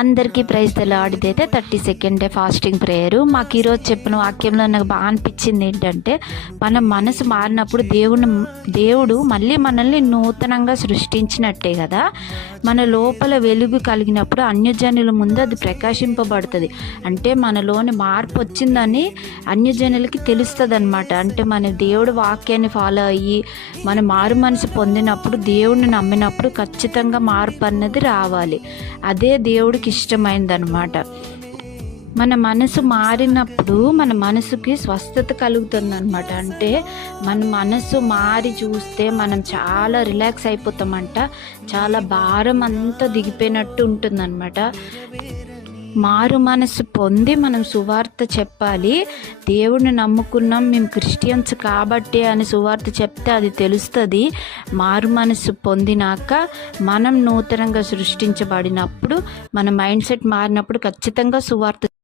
అందరికీ praise the lord. ఇదైతే 32nd day fasting prayer. మాకు ఈరోజు చెప్పిన వాక్యంలో నాకు బాగా అనిపించింది ఏంటంటే, మన మనసు మారినప్పుడు దేవుడు మళ్ళీ మనల్ని నూతనంగా సృష్టించినట్టే కదా. మన లోపల వెలుగు కలిగినప్పుడు అన్యజనుల ముందు అది ప్రకాశింపబడుతుంది. అంటే మనలోని మార్పు వచ్చిందని అన్యజనులకి తెలుస్తుంది అనమాట. అంటే మన దేవుడు వాక్యాన్ని ఫాలో అయ్యి మన మారు మనసు పొందినప్పుడు, దేవుడిని నమ్మినప్పుడు ఖచ్చితంగా మార్పు అన్నది రావాలి. అదే దేవుడికి ఇష్టమైందనమాట. మన మనసు మారినప్పుడు మన మనసుకి స్వస్థత కలుగుతుంది అనమాట. అంటే మన మనసు మారి చూస్తే మనం చాలా రిలాక్స్ అయిపోతామంట. చాలా భారం అంతా దిగిపోయినట్టు ఉంటుందన్నమాట. మారు మనసు పొంది మనం సువార్త చెప్పాలి. దేవుడిని నమ్ముకున్నాం, మేము క్రిస్టియన్స్ కాబట్టి అని సువార్త చెప్తే అది తెలుస్తుంది. మారు మనసు పొందినాక మనం నూతనంగా సృష్టించబడినప్పుడు, మన మైండ్ సెట్ మారినప్పుడు ఖచ్చితంగా సువార్త